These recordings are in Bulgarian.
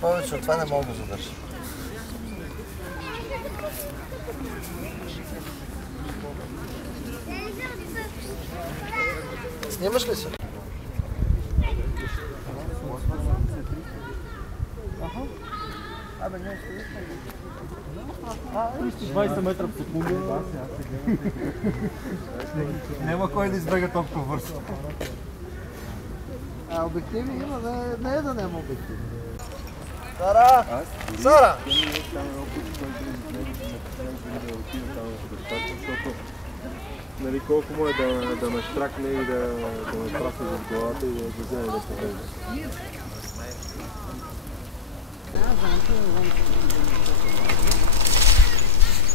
Повече от това не мога да задържа. Снимаш ли се? Абе, не, 20 метра в секунда. Няма кой да избега толкова бързо. Обективи има, не е да няма обективи. Сара! Сара! Нали, колко му е да ме штракне и да ме прасне в главата и да вземе да поглежда.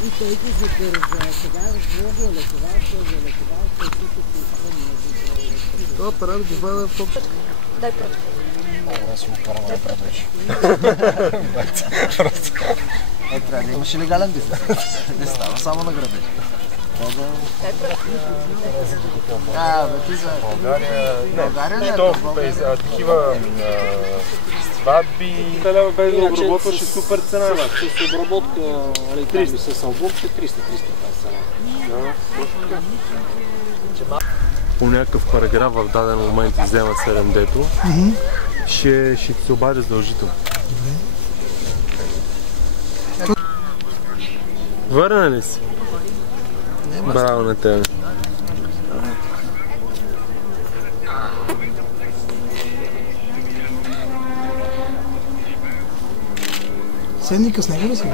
И той ти закърза. Сега разглежда лековал, Това апарат го вада в топ. Дай просто. О, си му карам ръбра беше. Трябва да имаш и легален бизнес. Не става само на грабеж. България не е такива сватби. Лева без да обработваш е супер цена. С обработка, с албумче 300-350 цена. По някакъв параграф в даден момент вземат 7D-то, ще се обадя задължително. Върна ли си? Браво на тебе. Седника с него ли си?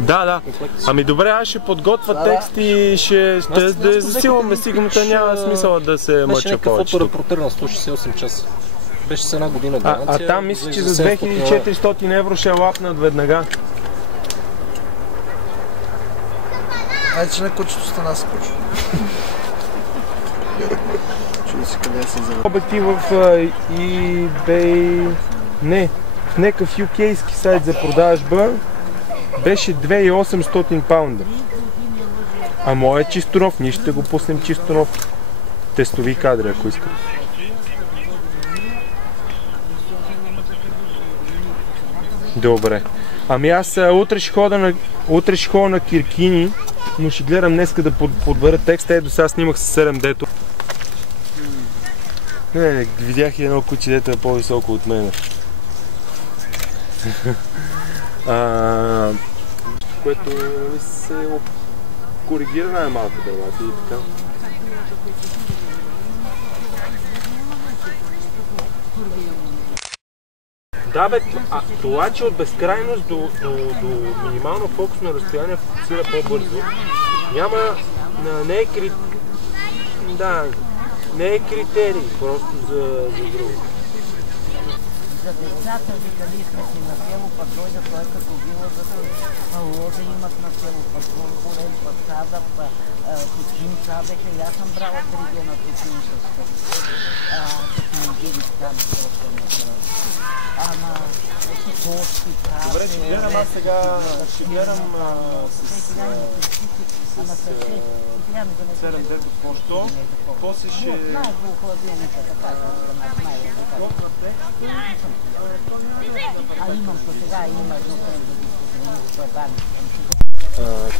Да. Ами добре, аз ще подготвя текст и ще да засилваме сигурно, няма смисъл да се мъча повече. Фоторепортер на 168 часа. Беше с една година гаранция. А там мисля, че за 2400 евро ще лапнат веднага. Айде, че на кучето стана с кучето. Чуди си къде се завърши. Обектив в eBay... Не, в някакъв UK-ски сайт за продажба беше 2800 паунда. А моят е чисто нов, ние ще го пуснем чисто нов. Тестови кадри, ако искате. Добре. Ами аз утре ще ходя на Киркини, но ще гледам днеска да подбера текста. Ето сега снимах с 7D-то. Не, видях и едно куче, дето е по-високо от мен. Което се коригира най-малко дървата и така. Да бе, това, че от безкрайност до минимално фокусно разстояние фокусира по-бързо, не е критерий просто за друго. За децата, викали сме си на село, пък дойда той като било, за лоза имат на село, пък голем, пък сада, точин садеха, и аз съм брала 3 дена точин с като ми били там, ама си кошки, Добре, ще гледам аз сега, ще гледам с 7D по-що, после ще...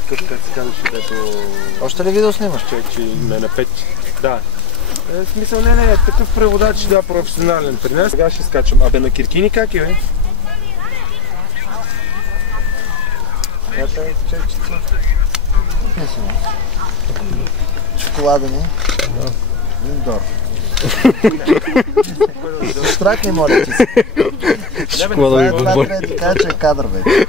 Какъв как се казваше, дето... Още ли видео снимаш? Че ме напечи. Да. В смисъл, не, такъв преводач, да, професионален при нас. Сега ще скачам. Абе, на Киркини как е, бе? Ето е чечица. Шоколадени. Линдор. Штракни, моля ти се. Шоколадови бомбони. Това трябва да ти кажа, че е кадър вече.